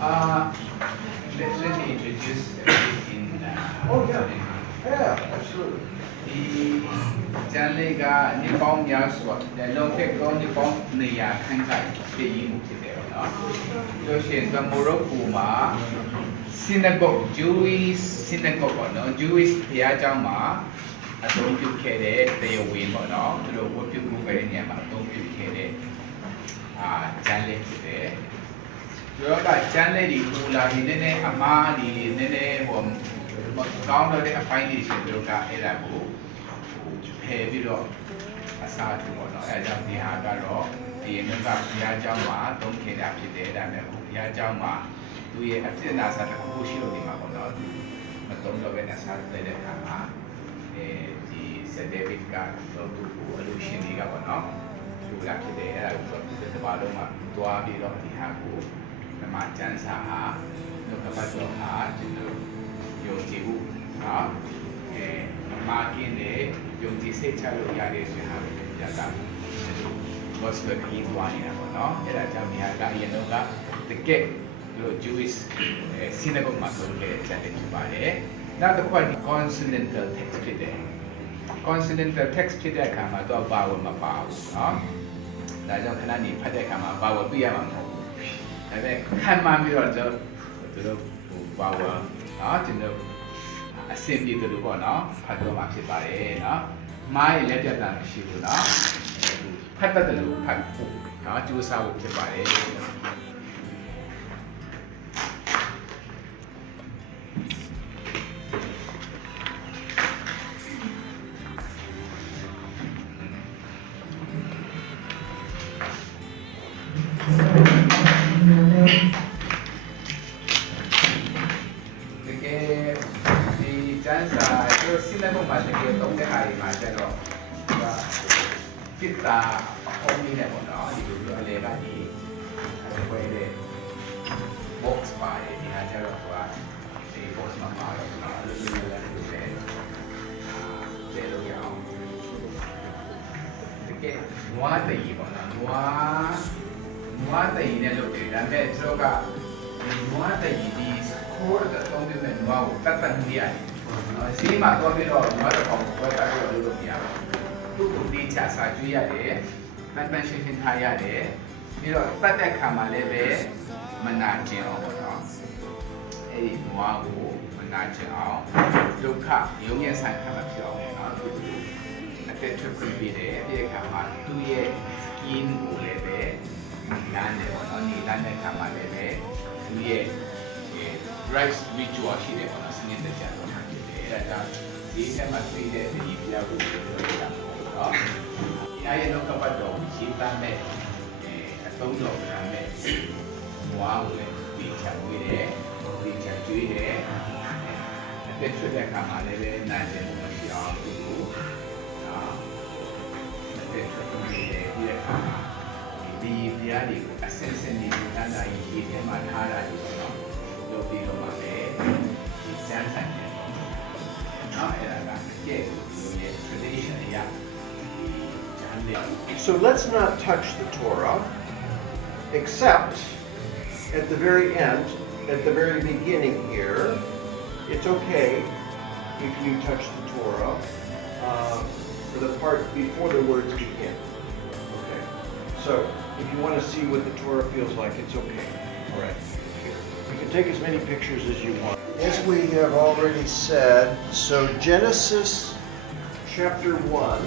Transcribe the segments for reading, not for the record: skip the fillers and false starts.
Let me introduce in Oh, yeah. Yeah, absolutely. ဒီကျန်လေးကနှစ်ပေါင်းများစွာလုံးထက်ကောနှစ်ပေါင်း200ခန့်ကတည်ရည်မှုဖြစ်တယ်ပေါ့နော်။လို့ရှိရင်မိုရိုကိုမှာ synagogue Jewish synagogue ပေါ့နော် Jewish ဘုရားကျောင်းမှာအသုံးပြုခဲ့တဲ့တရားဝင်ပေါ့နော်သူတို့ဝတ်ပြုမှုပဲနေရာမှာအသုံးပြုခဲ့တဲ့ကျန်လေးဖြစ်တယ်။ဒီတော့ကျန်လေးဒီဟိုလာဒီနည်းနည်းအမားဒီနည်းနည်းဟိုကောင်းတဲ့အပိုင်းတွေရှိတို့ကအဲ့ဒါကိုဖယ်ပြီးတော့အစားထိုးပေါ့နော်အဲဒါကြောင့်ဒီဟာကတော့ဒီနည်းကဘုရားကျောင်းမှာသုံးခဲ့တာဖြစ်တယ်ဒါပေမဲ့ဘုရားကျောင်းမှာသူရဲ့အဖြစ်အနာစာတစ်ခုရှိလို့ဒီမှာပေါ့နော်မသုံးတော့ဘဲနဲ့စားတဲ့အခါမှာဒီစတဲ့ဘစ်ကတော့သူ့ကိုအလို့ရှင်တွေကပေါ့နော်သူကဖြစ်တယ်အဲ့ဒါကိုဒီတစ်ပါလုံးမှာတွားပြီးတော့ဒီဟာကိုဓမ္မကျမ်းစာဟာနှုတ်ကပတ်တော်ဟာဒီလိုယုံကြည်မှုနော်မာကင်းတဲ့ယုံကြည်စိတ်ချလို့ရတဲ့ဆိုဟာပဲပြတာ gospel ကြီးပွားနေတာပေါ့နော်အဲ့ဒါကြောင့်ဒီဟာကအရင်တော့ကတကယ်တို့ Jewish synagogue မှာဆိုခဲ့တဲ့ချက်တွေဖြစ်ပါတယ်နောက်တစ်ခုက consonantal text ဖြစ်တယ် consonantal text ဖြစ်တဲ့အခါမှာတော့ဘာဝင်မပါဘူးနော်ဒါကြောင့်ခဏနေဖတ်တဲ့အခါမှာဘာဝင်ပြရမှာမဟုတ်ဘူးဒါပေမဲ့ခံမှန်းပြီးတော့ကျွန်တော်ဘာဝင်နော်ကျွန်တော်အဆင်ပြေတယ်လို့ပေါ့နော်ဖတ်တော့မှာဖြစ်ပါတယ်နော်မားရဲ့လက်ပြတ်တာမရှိဘူးနော်ဖတ်တတ်တယ်လို့ဖတ်ဖို့နော်ကြိုးစားဖို့ဖြစ်ပါတယ်จิตตาองค์นี้เนี่ยပေါ့နော်ဒီလိုအလေကနေခွဲတဲ့ box ပါတယ်ဒီဟာကျတော့သူကဒီ box မှာပါတော့နော်အဲ့လိုမျိုးလည်းလုပ်တယ်ကျေလို့ရအောင်တကယ်နွားတည်ပေါ့နော်နွားတည်နဲ့လုပ်တယ်ဒါပေမဲ့သူတို့ကနွားတည်ဒီခိုးတဲ့သုံးတဲ့နွားကိုတတ်တတ်နေရတယ်စီးမှာတော့ပြီးတော့နွားတစ်ကောင်ကိုဝယ်တာပြီးတော့လုပ်လို့မရဘူးသူ့ကိုဒီချစာကျွေးရတယ်မှန်မှန်ရှင်းရှင်းထားရတယ်ပြီးတော့ပတ်တဲ့ခါမှာလည်းပဲမနာကျင်အောင်ပေါ့နော်အဲ့ဒီနွားကိုမနာကျင်အောင်ဒုက္ခရုံးရဆိုင်ခါမှာဖြစ်အောင်နော်သူအသက်ထွက်ပြီးတယ်အဲ့ဒီခါမှာသူ့ရဲ့ skin ကိုလည်းပဲလမ်းတယ်ပေါ့နော်ဒီလမ်းတဲ့ခါမှာလည်းပဲသူ့ရဲ့ rice ritual ရှိတယ်ပေါ့နော်စနစ်တကျတော့ထားဖြစ်တယ်အဲ့ဒါကြောင့်ဒီကမှာသိတဲ့ဒီပြားကိုပြောတာနော်ဒီအရင်တော့ကပတ်တော့ရေးသားမဲ့အသုံးတော်ကမဲ့ဝါကိုလည်းဒီချဝေးတယ်ဒီချကျွေးတယ်အသက်ထွက်တဲ့အခါမှာလည်းပဲနိုင်တယ်လို့မရှိအောင်ဘူးနော်အသက်ထွက်ပြီးတယ်ဒီအခါမှာဒီပြားတွေကိုအစင်စင်ဒီတန်းတာရေးထဲမှာထားတာဒီပေါ့နော်လုပ်ပြီးတော့မှပဲဒီစမ်းဆိုင်တယ်နော်အဲ့ဒါကကြည့်လို့ရဲ့ tradition အရာ So let's not touch the Torah, except at the very end, at the very beginning here. It's okay if you touch the Torah for the part before the words begin. Okay. So if you want to see what the Torah feels like, it's okay. All right. You can take as many pictures as you want. As we have already said, so Genesis chapter 1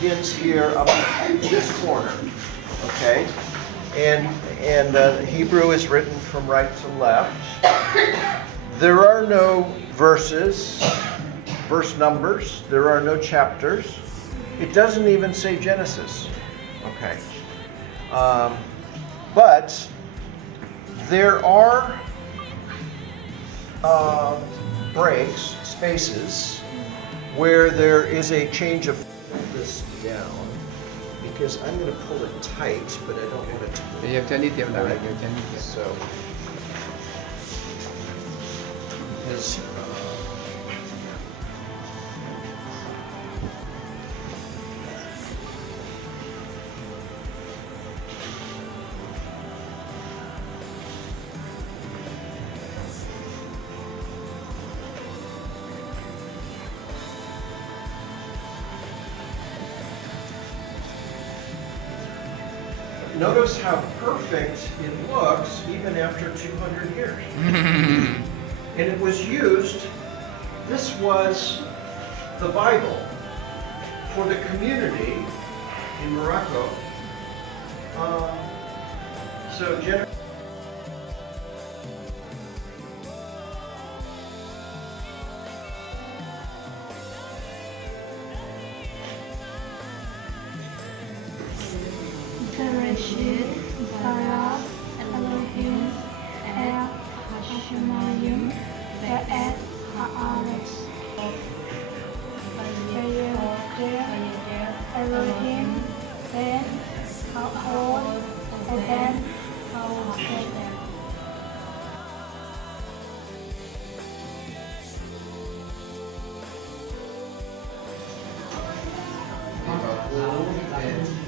begins here up in this corner, okay? And Hebrew is written from right to left. There are no verses, verse numbers. There are no chapters. It doesn't even say Genesis, okay? But there are breaks, spaces, where there is a change of this down because I'm going to pull it tight, but I don't want it to. So, as notice how perfect it looks even after 200 years. And it was used, this was the Bible for the community in Morocco. So Bereshit, bara, Elohim, El, Hashemayim, Be'et, Ha'aretz. Vayeder, Elohim, Ben, Ha'ol, Eden, Ha'osedem. Liverpool,